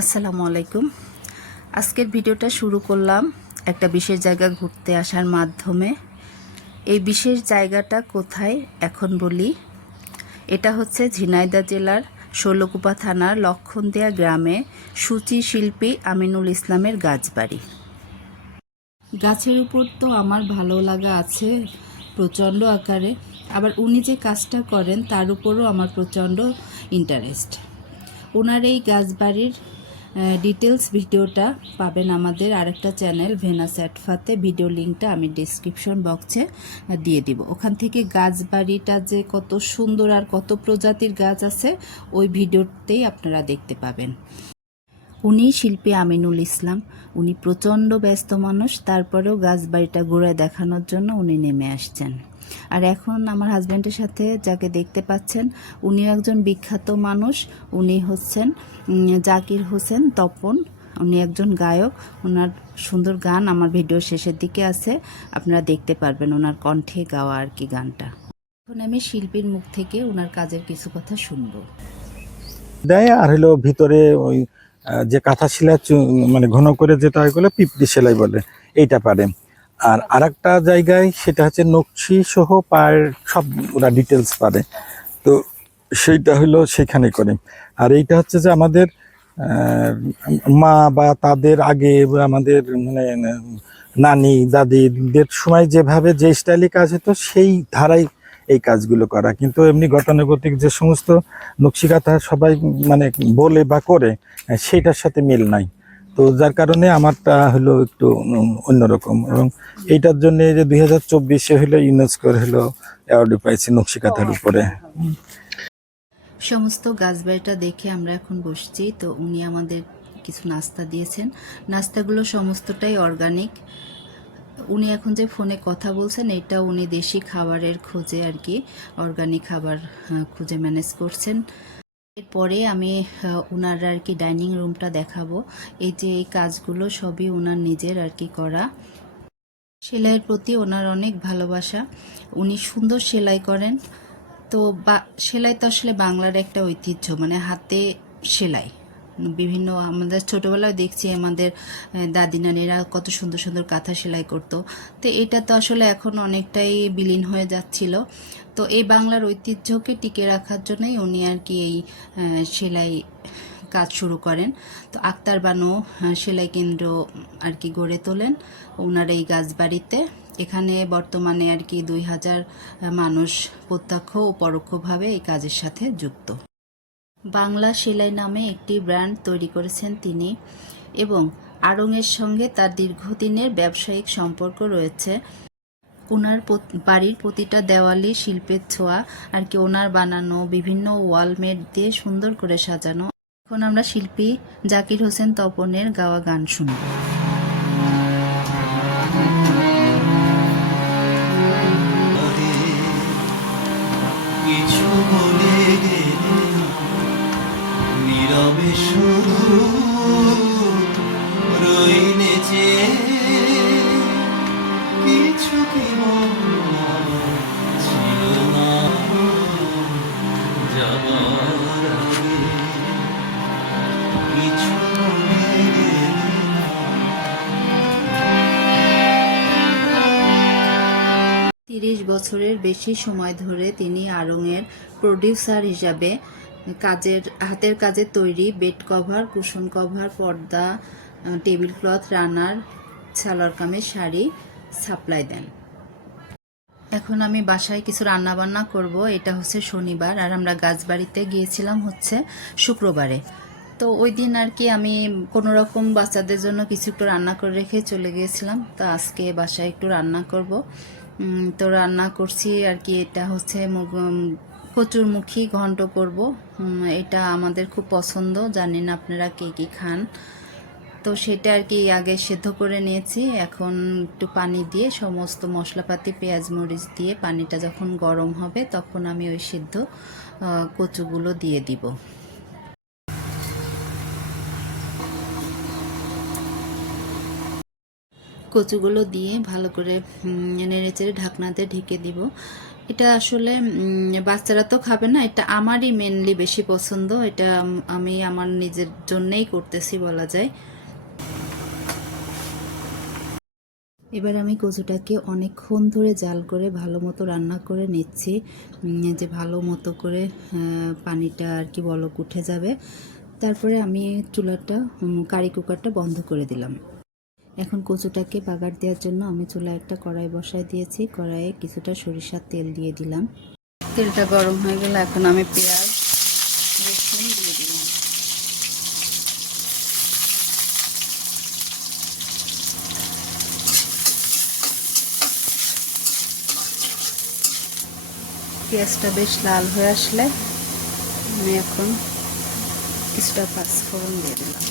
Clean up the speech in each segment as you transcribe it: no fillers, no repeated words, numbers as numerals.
আসসালামু আলাইকুম। আজকের ভিডিওটা শুরু করলাম একটা বিশেষ জায়গা ঘুরতে আসার মাধ্যমে। এই বিশেষ জায়গাটা কোথায় এখন বলি। এটা হচ্ছে ঝিনাইদহ জেলার শৈলকুপা থানার লক্ষণদিয়া গ্রামে সূচি শিল্পী আমিনুল ইসলামের গাছবাড়ি। গাছের উপর তো আমার ভালো লাগা আছে প্রচণ্ড আকারে, আবার উনি যে কাজটা করেন তার উপরও আমার প্রচণ্ড ইন্টারেস্ট। ওনার এই গাছবাড়ির ডিটেলস ভিডিওটা পাবেন আমাদের আরেকটা চ্যানেল ভেনাস অ্যাটফাতে। ভিডিও লিঙ্কটা আমি ডিসক্রিপশন বক্সে দিয়ে দিব। ওখান থেকে গাছবাড়িটা যে কত সুন্দর আর কত প্রজাতির গাছ আছে ওই ভিডিওতেই আপনারা দেখতে পাবেন। উনি শিল্পী আমিনুল ইসলাম। উনি প্রচণ্ড ব্যস্ত মানুষ, তারপরেও গাছবাড়িটা ঘুরে দেখানোর জন্য উনি নেমে আসছেন। আর এখন আমার হাজব্যান্ডের সাথে যাকে দেখতে পাচ্ছেন উনিও একজন বিখ্যাত মানুষ। উনি হচ্ছেন জাকির হোসেন তপন। উনি একজন গায়ক। ওনার সুন্দর গান আমার ভিডিও শেষের দিকে আছে, আপনারা দেখতে পারবেন ওনার কণ্ঠে গাওয়া আর কি গানটা। এখন আমি শিল্পীর মুখ থেকে ওনার কাজের কিছু কথা শুনবো। দেয় আর হলো ভিতরে ওই যে কাঁথা সেলাই মানে ঘন করে যেটা এগুলো পিপড়ি সেলাই বলে, এইটা পারে। আর আরেকটা জায়গায় সেটা হচ্ছে নকশি সহ পায়ের সব ওরা ডিটেলস পারে, তো সেইটা হলো সেখানে করে। আর এইটা হচ্ছে যে আমাদের মা বা তাদের আগে আমাদের মানে নানি দাদিদের সময় যেভাবে যে স্টাইলে কাজ হতো সেই ধারাই এই কাজগুলো করা। কিন্তু এমনি গতানুগতিক যে সমস্ত নকশিকাঁথা সবাই মানে বলে বা করে সেইটার সাথে মিল নাই, তো যার কারণে আমারটা হলো একটু অন্যরকম। এবং এইটার জন্য যে 2024-এ হলো ইউনেস্কোর হলো অ্যাওয়ার্ড পাইছি নকশিকাঁথার উপরে। সমস্ত গাছবাড়িটা দেখে আমরা এখন বসছি, তো উনি আমাদের কিছু নাস্তা দিয়েছেন। নাস্তাগুলো সমস্তটাই অর্গানিক। উনি এখন যে ফোনে কথা বলছেন এটা উনি দেশি খাবারের খোঁজে আর কি অর্গানিক খাবার খুঁজে ম্যানেজ করছেন। এরপরে আমি ওনার আর কি ডাইনিং রুমটা দেখাবো। এই যে এই কাজগুলো সবই ওনার নিজের আর কি করা। সেলাইয়ের প্রতি ওনার অনেক ভালোবাসা। উনি সুন্দর সেলাই করেন। তো সেলাই তো আসলে বাংলার একটা ঐতিহ্য, মানে হাতে সেলাই। বিভিন্ন আমাদের ছোটোবেলায় দেখছি আমাদের দাদি নানিরা কত সুন্দর সুন্দর কাঁথা সেলাই করতো। তো এটা তো আসলে এখন অনেকটাই বিলীন হয়ে যাচ্ছিল। তো এই বাংলার ঐতিহ্যকে টিকে রাখার জন্যই উনি আর কি এই সেলাই কাজ শুরু করেন। তো আক্তার বানু সেলাই কেন্দ্র আর কি গড়ে তোলেন ওনার এই গাছবাড়িতে। এখানে বর্তমানে আর কি 2000 মানুষ প্রত্যক্ষ ও পরোক্ষভাবে এই কাজের সাথে যুক্ত। বাংলা সেলাই নামে একটি ব্র্যান্ড তৈরি করেছেন তিনি, এবং আড়ংয়ের সঙ্গে তার দীর্ঘদিনের ব্যবসায়িক সম্পর্ক রয়েছে। ওনার বাড়ির প্রতিটা দেওয়ালে শিল্পের ছোঁয়া আর কি, ওনার বানানো বিভিন্ন ওয়ালমেট দিয়ে সুন্দর করে সাজানো। এখন আমরা শিল্পী জাকির হোসেন তপনের গাওয়া গান শুনব। কিছু বলে গেলে নীরবে শুধু রইলে যে কিছু কি ছিল না যাবার আগে, কিছু বলে গেলে 30 বছরের বেশি সময় ধরে তিনি আড়ংয়ের প্রডিউসার হিসাবে হাতের কাজে তৈরি বেড কভার, কুশন কভার, পর্দা, টেবিল ক্লথ, রানার, সালোয়ার কামিজ, শাড়ি সাপ্লাই দেন। এখন আমি বাসায় কিছু রান্না বান্না করব। এটা হচ্ছে শনিবার আর আমরা গাছবাড়িতে গিয়েছিলাম হচ্ছে শুক্রবারে। তো ওই দিন আর কি আমি কোনো রকম বাচ্চাদের জন্য কিছু একটু রান্না করে রেখে চলে গিয়েছিলাম। তো আজকে বাসায় একটু রান্না করব। তো রান্না করছি আর কি, এটা হচ্ছে কচুরমুখী ঘন্ট করব। এটা আমাদের খুব পছন্দ, জানি না আপনারা কে কী খান। তো সেটা আর কি আগে সেদ্ধ করে নিয়েছি। এখন একটু পানি দিয়ে সমস্ত মশলাপাতি পেঁয়াজ মরিচ দিয়ে পানিটা যখন গরম হবে তখন আমি ওই সিদ্ধ কচুগুলো দিয়ে দিব। কচুগুলো দিয়ে ভালো করে নেড়েচেড়ে ঢাকনাতে ঢেকে দিব। এটা আসলে বাচ্চারা তো খাবে না, এটা আমারই মেনলি বেশি পছন্দ। এটা আমি আমার নিজের জন্যেই করতেছি বলা যায়। এবার আমি কচুটাকে অনেকক্ষণ ধরে জাল করে ভালো মতো রান্না করে নিচ্ছি, যে ভালো মতো করে পানিটা আর কি বলক উঠে যাবে। তারপরে আমি চুলাটা কারি কুকারটা বন্ধ করে দিলাম। এখন কচুটাকে বাগার দেওয়ার জন্য আমি চুলায় একটা কড়াই বসায় দিয়েছি। কড়াইয়ে কিছুটা সরিষার তেল দিয়ে দিলাম। তেলটা গরম হয়ে গেলে এখন আমি পেঁয়াজ রসুন দিয়ে দিলাম। পেঁয়াজটা বেশ লাল হয়ে আসলে আমি এখন কিছুটা পাঁচফোড়ন দিয়ে দিলাম।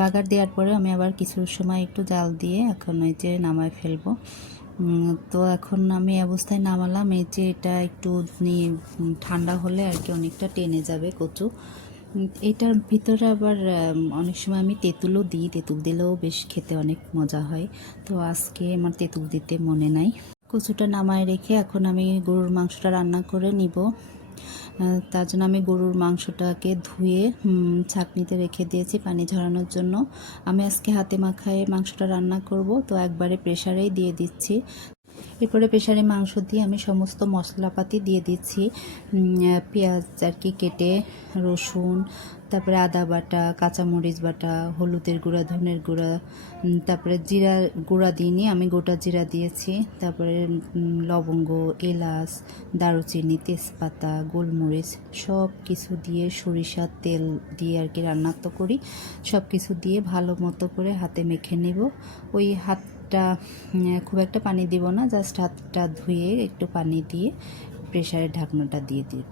বাগার দেওয়ার পরে আমি আবার কিছু সময় একটু জাল দিয়ে এখন এই যে নামায় ফেলবো। তো এখন আমি অবস্থায় নামালাম। এই যে এটা একটু ঠান্ডা হলে আর কি অনেকটা টেনে যাবে কচু। এটার ভিতরে আবার অনেক সময় আমি তেঁতুলও দিই, তেঁতুল দিলেও বেশ খেতে অনেক মজা হয়। তো আজকে আমার তেঁতুল দিতে মনে নাই। কচুটা নামায় রেখে এখন আমি গরুর মাংসটা রান্না করে নিব। তার জন্য আমি গরুর মাংসটাকে ধুয়ে ছাঁকনিতে রেখে দিয়েছি পানি ঝরানোর জন্য। আমি আজকে হাতে মাখায় মাংসটা রান্না করব, তো একবারে প্রেসারেই দিয়ে দিচ্ছি। এরপরে প্রেসারে মাংস দিয়ে আমি সমস্ত মশলাপাতি দিয়ে দিচ্ছি। পেঁয়াজ আর কি কেটে, রসুন, তারপরে আদা বাটা, কাঁচামরিচ বাটা, হলুদের গুঁড়া, ধনের গুঁড়া, তারপরে জিরা গুঁড়া দিইনি, আমি গোটা জিরা দিয়েছি। তারপরে লবঙ্গ, এলাচ, দারুচিনি, তেজপাতা, গোলমরিচ সব কিছু দিয়ে সরিষার তেল দিয়ে আর কি রান্না তো করি। সব কিছু দিয়ে ভালো মতো করে হাতে মেখে নেব। ওই হাতটা খুব একটা পানি দিব না, জাস্ট হাতটা ধুয়ে একটু পানি দিয়ে প্রেসারের ঢাকনাটা দিয়ে দিব।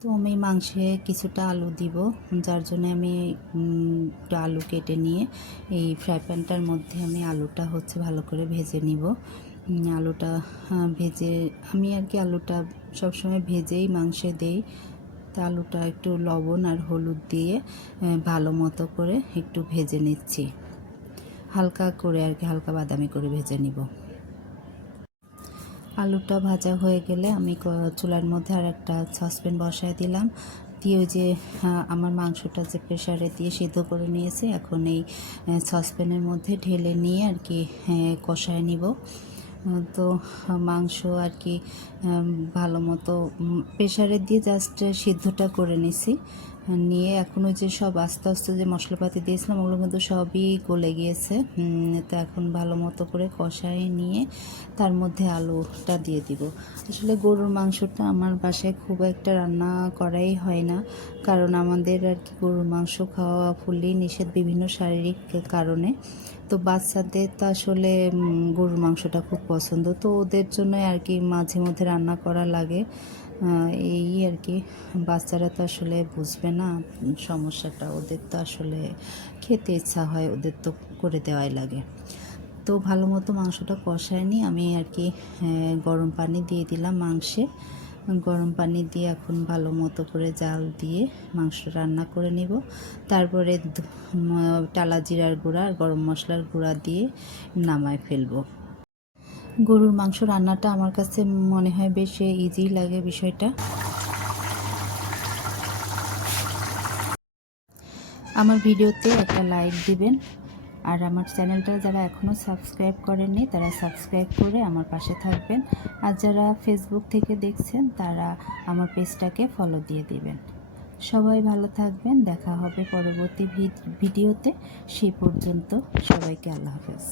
তো আমি মাংসে কিছুটা আলু দিব, যার জন্য আমি একটু আলু কেটে নিয়ে এই ফ্রাই প্যানটার মধ্যে আমি আলুটা হচ্ছে ভালো করে ভেজে নিব। আলুটা ভেজে আমি আর কি আলুটা সবসময় ভেজেই মাংসে দেই। তো আলুটা একটু লবণ আর হলুদ দিয়ে ভালো মতো করে একটু ভেজে নিচ্ছি, হালকা করে আর কি, হালকা বাদামি করে ভেজে নিব। আলুটা ভাজা হয়ে গেলে আমি চুলার মধ্যে আর একটা সসপ্যান বসায় দিলাম। দিয়ে ওই যে আমার মাংসটা যে প্রেসারে দিয়ে সিদ্ধ করে নিয়েছি, এখন এই সসপ্যানের মধ্যে ঢেলে নিয়ে আর কি কষায় নিব। তো মাংস আর কি ভালো মতো প্রেসারে দিয়ে জাস্ট সিদ্ধটা করে নিছি। নিয়ে এখন ওই যে সব আস্তে আস্তে যে মশলাপাতি দিয়েছিলাম ওগুলো কিন্তু সবই গলে গিয়েছে। তো এখন ভালো মতো করে কষায় নিয়ে তার মধ্যে আলুটা দিয়ে দিব। আসলে গরুর মাংসটা আমার বাসায় খুব একটা রান্না করাই হয় না, কারণ আমাদের আর কি গরুর মাংস খাওয়া ফুললি নিষেধ বিভিন্ন শারীরিক কারণে। তো বাচ্চাদের তো আসলে গরুর মাংসটা খুব পছন্দ, তো ওদের জন্য আর কি মাঝে মধ্যে রান্না করা লাগে। এই আর কি, বাচ্চারা তো আসলে বুঝবে না সমস্যাটা, ওদের তো আসলে খেতে ইচ্ছা হয়, ওদের তো করে দেওয়াই লাগে। তো ভালো মতো মাংসটা কষায় নিয়ে আমি আর কি গরম পানি দিয়ে দিলাম মাংসে। গরম পানি দিয়ে এখন ভালো মতো করে জাল দিয়ে মাংস রান্না করে নিব। তারপরে টালা জিরার গুঁড়া আর গরম মশলার গুঁড়া দিয়ে নামায় ফেলবো। গরুর মাংস রান্নাটা আমার কাছে মনে হয় বেশ ইজি লাগে বিষয়টা। আমার ভিডিওতে একটা লাইক দিবেন, আর আমার চ্যানেলটা যারা এখনও সাবস্ক্রাইব করেননি তারা সাবস্ক্রাইব করে আমার পাশে থাকবেন। আর যারা ফেসবুক থেকে দেখছেন তারা আমার পেজটাকে ফলো দিয়ে দিবেন। সবাই ভালো থাকবেন, দেখা হবে পরবর্তী ভিডিওতে। সেই পর্যন্ত সবাইকে আল্লাহ হাফেজ।